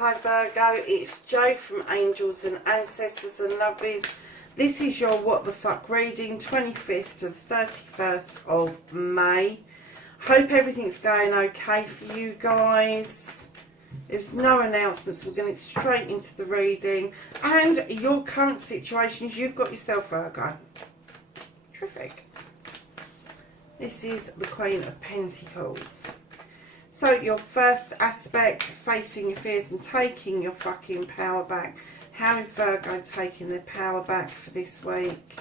Hi Virgo, it's Jo from Angels and Ancestors and Lovelies. This is your What the Fuck reading, 25th to the 31st of May. Hope everything's going okay for you guys. There's no announcements, we're going straight into the reading. And your current situation is you've got yourself Virgo. Terrific. This is the Queen of Pentacles. So your first aspect, facing your fears and taking your fucking power back. How is Virgo taking their power back for this week?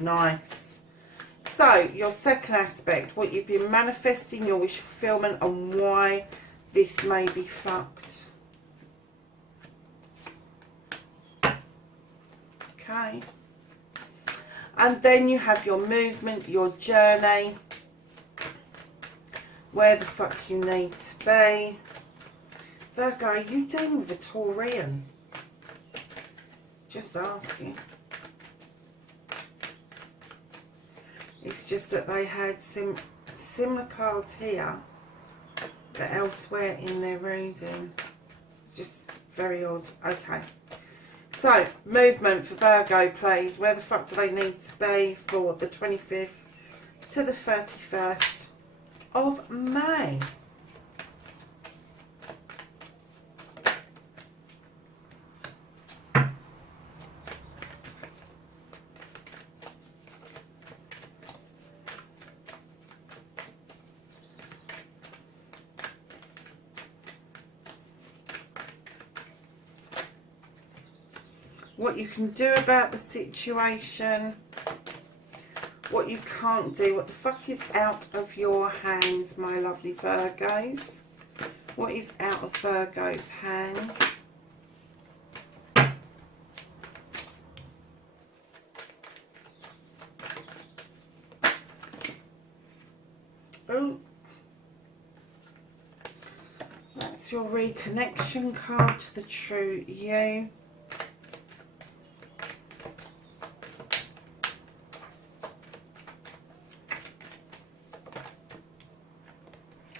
Nice. So your second aspect, what you've been manifesting, your wish fulfillment, and why this may be fucked. Okay. And then you have your movement, your journey. Where the fuck you need to be. Virgo, are you dealing with a Taurian? Just asking. It's just that they had some similar cards here, but elsewhere in their reading. Just very odd. Okay. So, movement for Virgo, please. Where the fuck do they need to be for the 25th to the 31st? Of May. What you can do about the situation. What you can't do, what the fuck is out of your hands, my lovely Virgos? What is out of Virgo's hands? Oh, that's your reconnection card to the true you.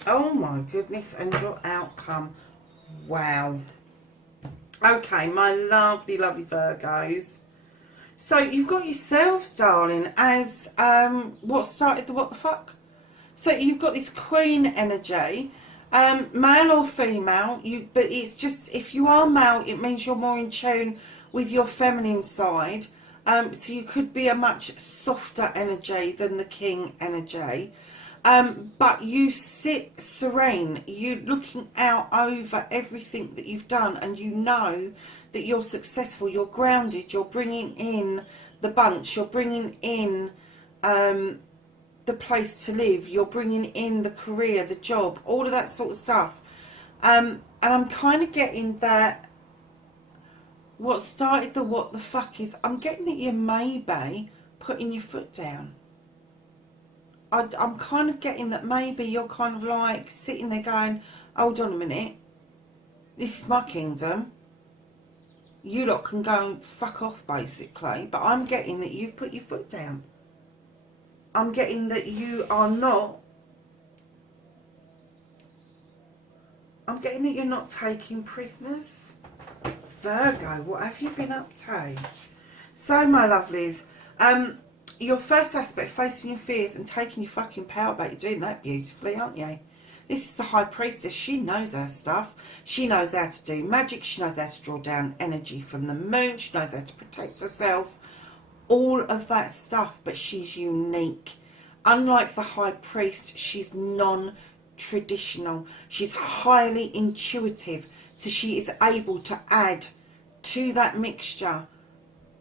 Oh my goodness, and your outcome. Wow. Okay, my lovely, lovely Virgos. So you've got yourselves, darling, as what started the what the fuck? So you've got this Queen energy, male or female, but it's just, if you are male, it means you're more in tune with your feminine side. So you could be a much softer energy than the King energy. But you sit serene, you're looking out over everything that you've done, and you know that you're successful, you're grounded, you're bringing in the bunch, you're bringing in the place to live, you're bringing in the career, the job, all of that sort of stuff. And I'm kind of getting that what started the what the fuck is, I'm getting that you may be putting your foot down. I'm kind of getting that maybe you're kind of like sitting there going, hold on a minute, this is my kingdom, you lot can go and fuck off basically, but I'm getting that you've put your foot down. I'm getting that you are not, I'm getting that you're not taking prisoners. Virgo, what have you been up to? So my lovelies, your first aspect, facing your fears and taking your fucking power back, you're doing that beautifully, aren't you? This is the High Priestess. She knows her stuff. She knows how to do magic. She knows how to draw down energy from the moon. She knows how to protect herself. All of that stuff, but she's unique. Unlike the High Priest, she's non-traditional. She's highly intuitive, so she is able to add to that mixture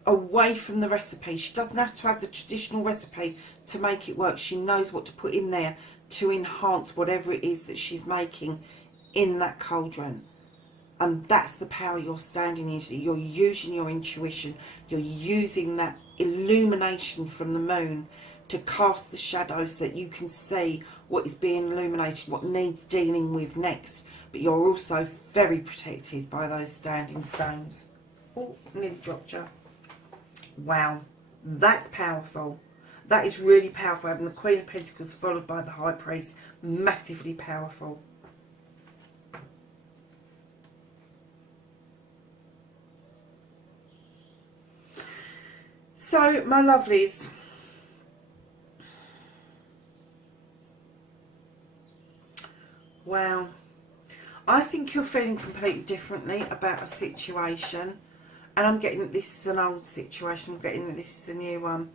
away from the recipe. She doesn't have to have the traditional recipe to make it work. She knows what to put in there to enhance whatever it is that she's making in that cauldron. And that's the power you're standing in. You're using your intuition. You're using that illumination from the moon to cast the shadows so that you can see what is being illuminated, what needs dealing with next. But you're also very protected by those standing stones. Oh, nearly dropped you. Wow, that's powerful. That is really powerful. Having the Queen of Pentacles followed by the High Priest, massively powerful. So, my lovelies, wow, I think you're feeling completely differently about a situation. And I'm getting that this is an old situation. I'm getting that this is a new one.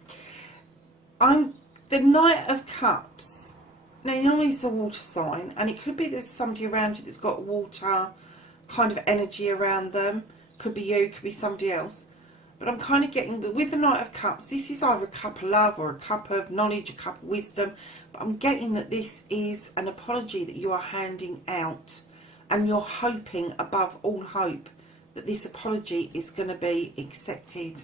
The Knight of Cups. Now, normally it's a water sign. And it could be there's somebody around you that's got water kind of energy around them. Could be you, could be somebody else. But I'm kind of getting that with the Knight of Cups, this is either a cup of love or a cup of knowledge, a cup of wisdom. But I'm getting that this is an apology that you are handing out. And you're hoping, above all hope, that this apology is going to be accepted.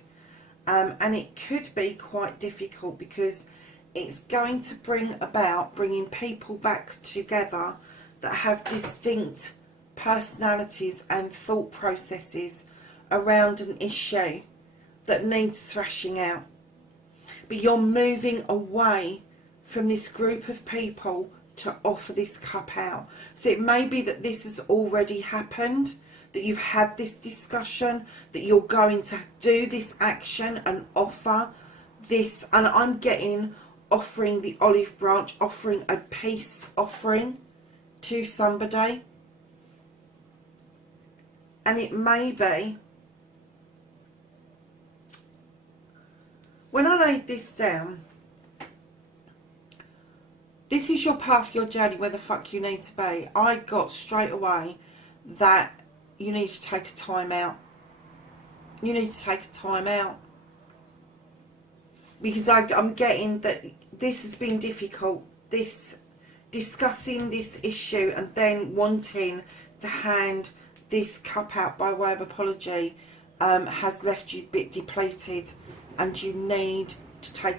And it could be quite difficult because it's going to bring about bringing people back together that have distinct personalities and thought processes around an issue that needs thrashing out. But you're moving away from this group of people to offer this cup out. So it may be that this has already happened, that you've had this discussion, that you're going to do this action and offer this. And I'm getting offering the olive branch, offering a peace offering to somebody. And it may be, when I laid this down, this is your path, your journey, where the fuck you need to be. I got straight away that you need to take a time out. You need to take a time out. Because I'm getting that this has been difficult. This discussing this issue and then wanting to hand this cup out by way of apology has left you a bit depleted. And you need to take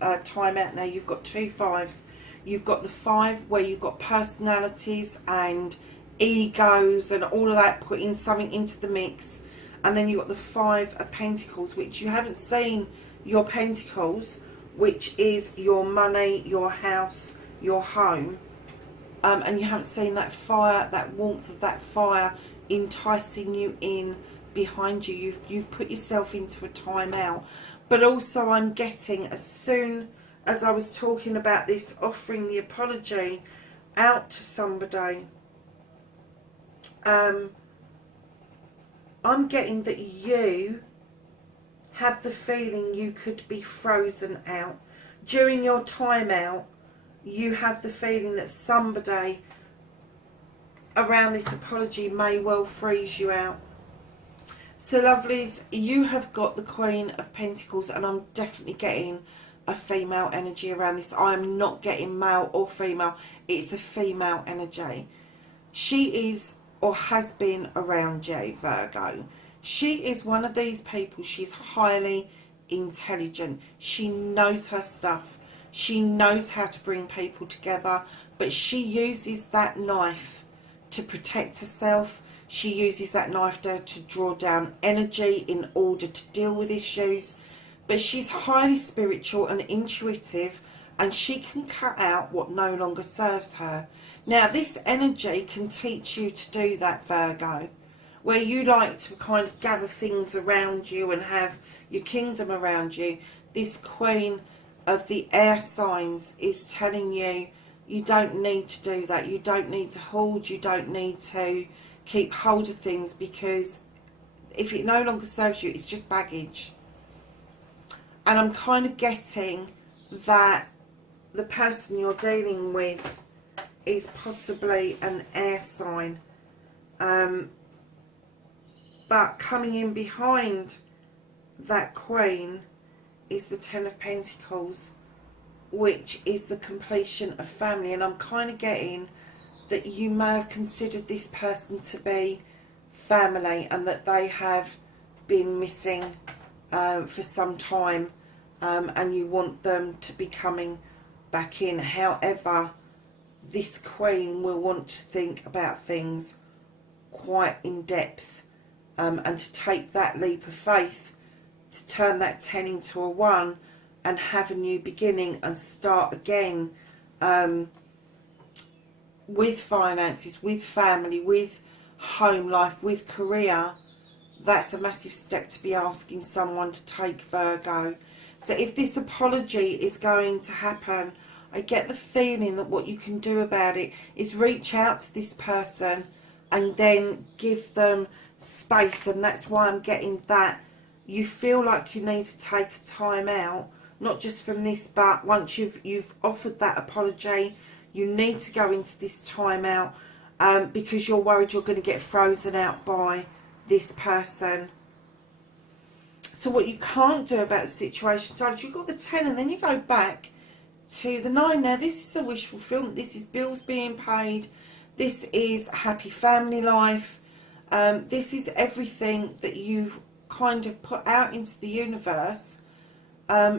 a time out now. You've got 2 5s. You've got the 5 where you've got personalities and egos and all of that, putting something into the mix. And then you've got the 5 of Pentacles, which you haven't seen your Pentacles, which is your money, your house, your home. And you haven't seen that fire, that warmth of that fire enticing you in behind you. You've put yourself into a time out. But also I'm getting, as soon as I was talking about this, offering the apology out to somebody, I'm getting that you have the feeling you could be frozen out. During your time out, you have the feeling that somebody around this apology may well freeze you out. So lovelies, you have got the Queen of Pentacles, and I'm definitely getting a female energy around this. I'm not getting male or female. It's a female energy. She is, or has been, around you, Virgo. She is one of these people. She's highly intelligent. She knows her stuff. She knows how to bring people together. But she uses that knife to protect herself. She uses that knife to draw down energy in order to deal with issues. But she's highly spiritual and intuitive, and she can cut out what no longer serves her. Now, this energy can teach you to do that, Virgo, where you like to kind of gather things around you and have your kingdom around you. This Queen of the air signs is telling you, you don't need to do that. You don't need to hold. You don't need to keep hold of things, because if it no longer serves you, it's just baggage. And I'm kind of getting that the person you're dealing with is possibly an air sign. But coming in behind that Queen is the 10 of Pentacles, which is the completion of family. And I'm kind of getting that you may have considered this person to be family, and that they have been missing for some time, and you want them to be coming back in. However, this Queen will want to think about things quite in depth, and to take that leap of faith, to turn that 10 into a 1 and have a new beginning and start again, with finances, with family, with home life, with career. That's a massive step to be asking someone to take, Virgo. So if this apology is going to happen, I get the feeling that what you can do about it is reach out to this person and then give them space. And that's why I'm getting that you feel like you need to take a time out, not just from this, but once you've offered that apology, you need to go into this time out because you're worried you're going to get frozen out by this person. So what you can't do about the situation, so you've got the 10 and then you go back to the 9. Now this is a wish fulfillment. This is bills being paid. This is a happy family life. This is everything that you've kind of put out into the universe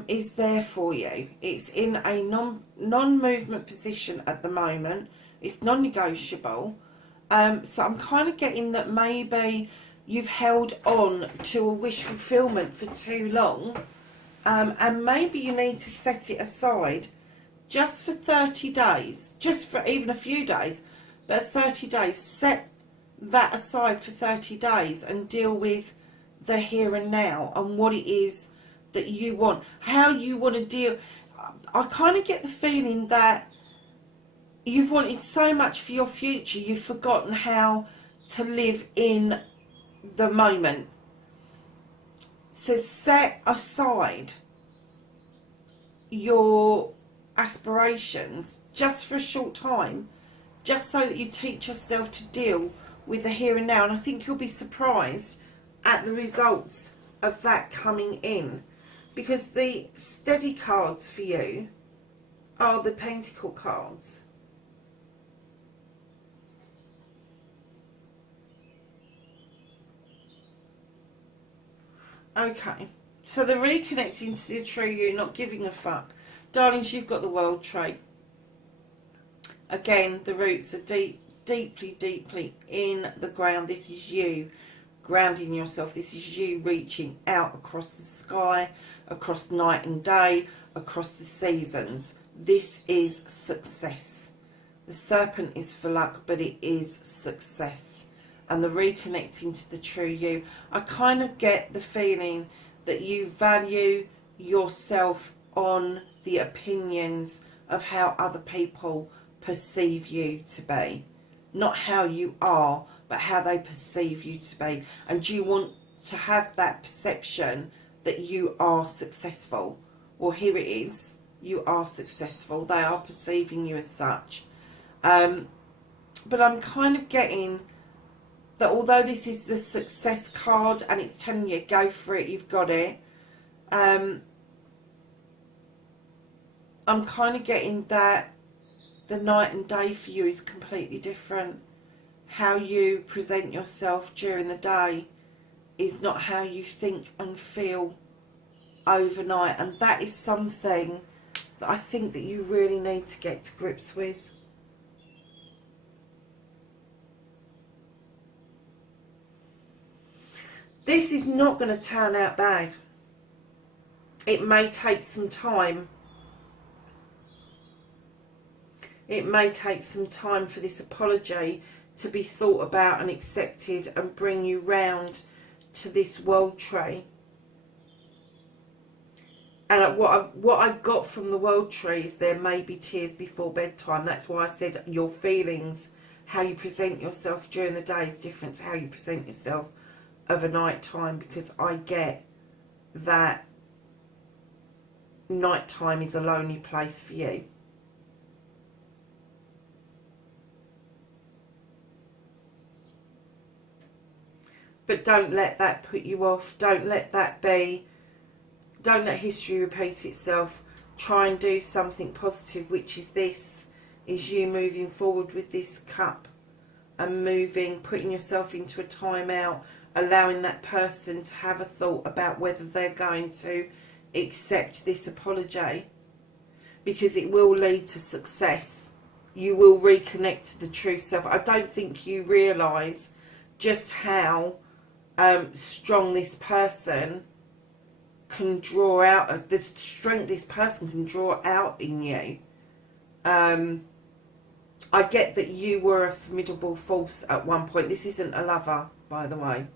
is there for you. It's in a non-movement position at the moment. It's non-negotiable. So I'm kind of getting that maybe you've held on to a wish fulfillment for too long, and maybe you need to set it aside just for 30 days, just for even a few days, but 30 days, set that aside for 30 days and deal with the here and now and what it is that you want, how you want to deal. I kind of get the feeling that you've wanted so much for your future, you've forgotten how to live in the moment. So set aside your aspirations just for a short time, just so that you teach yourself to deal with the here and now. And I think you'll be surprised at the results of that coming in, because the steady cards for you are the Pentacle cards. Okay, so the reconnecting to the true you, not giving a fuck. Darlings, you've got the World trait. Again, the roots are deeply, deeply in the ground. This is you grounding yourself. This is you reaching out across the sky, across night and day, across the seasons. This is success. The serpent is for luck, but it is success. And the reconnecting to the true you, I kind of get the feeling that you value yourself on the opinions of how other people perceive you to be. Not how you are, but how they perceive you to be. And you want to have that perception that you are successful. Well, here it is. You are successful. They are perceiving you as such. But I'm kind of getting that although this is the success card and it's telling you go for it, you've got it, I'm kind of getting that the night and day for you is completely different. How you present yourself during the day is not how you think and feel overnight, and that is something that I think that you really need to get to grips with. This is not going to turn out bad. It may take some time. It may take some time for this apology to be thought about and accepted and bring you round to this World tree. And what I got from the World tree is there may be tears before bedtime. That's why I said your feelings, how you present yourself during the day is different to how you present yourself over night time, because I get that night time is a lonely place for you. But don't let that put you off. Don't let that be. Don't let history repeat itself. Try and do something positive, which is this, is you moving forward with this cup and moving, putting yourself into a timeout, allowing that person to have a thought about whether they're going to accept this apology, because it will lead to success. You will reconnect to the true self. I don't think you realise just how strong this person can draw out, the strength this person can draw out in you. I get that you were a formidable force at one point. This isn't a lover, by the way.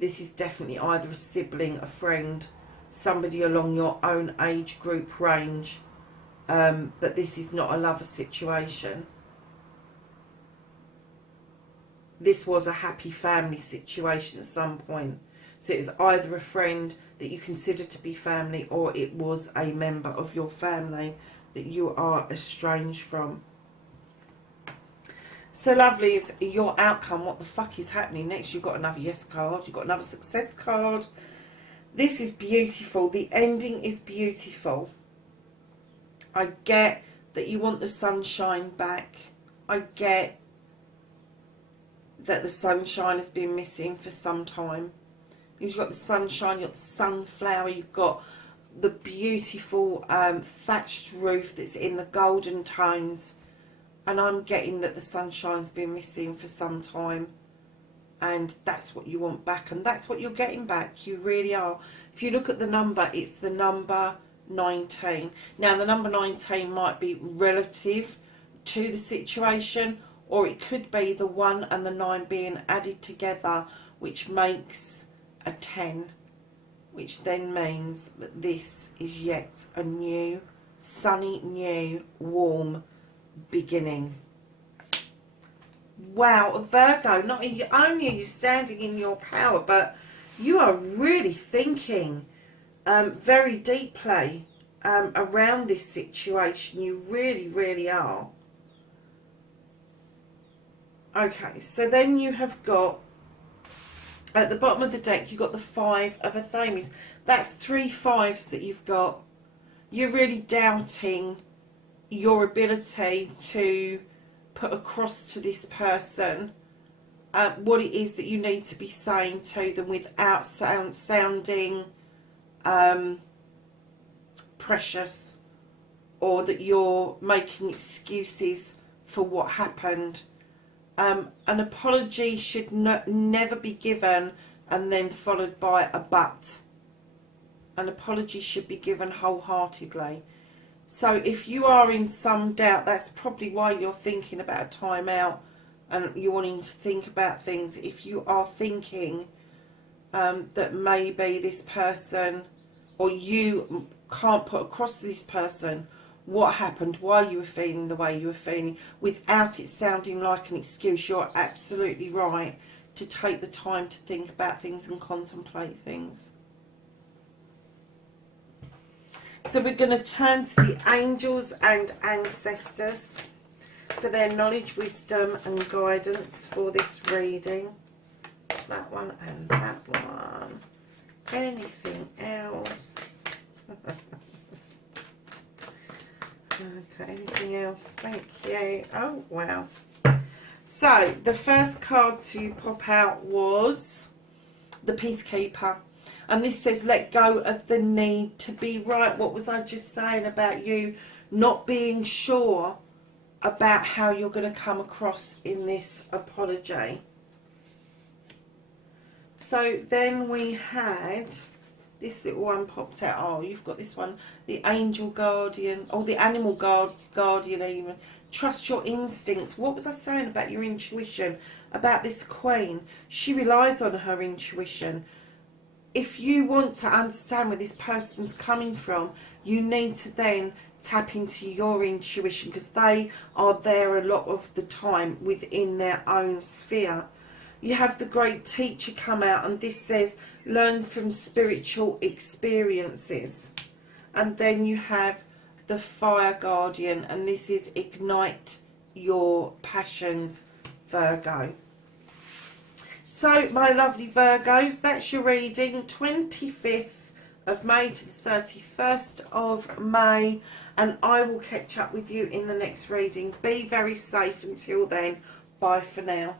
This is definitely either a sibling, a friend, somebody along your own age group range, that this is not a lover situation. This was a happy family situation at some point. So it was either a friend that you consider to be family, or it was a member of your family that you are estranged from. So lovely, is your outcome. What the fuck is happening next? You've got another yes card. You've got another success card. This is beautiful. The ending is beautiful. I get that you want the sunshine back. I get that the sunshine has been missing for some time. You've got the sunshine, you've got the sunflower, you've got the beautiful thatched roof that's in the golden tones. And I'm getting that the sunshine's been missing for some time. And that's what you want back. And that's what you're getting back. You really are. If you look at the number, it's the number 19. Now, the number 19 might be relative to the situation, or it could be the 1 and the 9 being added together, which makes a 10, which then means that this is yet a new, sunny, new, warm beginning. Wow, Virgo, not only are you standing in your power, but you are really thinking very deeply around this situation. You really, really are. Okay, so then you have got, at the bottom of the deck, you've got the 5 of Athames. That's 3 5s that you've got. You're really doubting your ability to put across to this person what it is that you need to be saying to them without sounding precious, or that you're making excuses for what happened. An apology should never be given and then followed by a but. An apology should be given wholeheartedly. So if you are in some doubt, that's probably why you're thinking about a time out and you're wanting to think about things. If you are thinking that maybe this person, or you can't put across to this person what happened, why you were feeling the way you were feeling, without it sounding like an excuse, you're absolutely right to take the time to think about things and contemplate things. So we're going to turn to the angels and ancestors for their knowledge, wisdom and guidance for this reading. That one and that one. Anything else? Okay, anything else? Thank you. Oh, wow. So, the first card to pop out was the Peacekeeper. And this says, let go of the need to be right. What was I just saying about you not being sure about how you're going to come across in this apology? So, then we had... this little one popped out. Oh, you've got this one. The angel guardian. Or the animal guardian even. Trust your instincts. What was I saying about your intuition? About this queen. She relies on her intuition. If you want to understand where this person's coming from, you need to then tap into your intuition, because they are there a lot of the time within their own sphere. You have the great teacher come out, and this says learn from spiritual experiences. And then you have the fire guardian, and this is ignite your passions, Virgo. So my lovely Virgos, that's your reading, 25th of May to the 31st of May, and I will catch up with you in the next reading. Be very safe until then. Bye for now.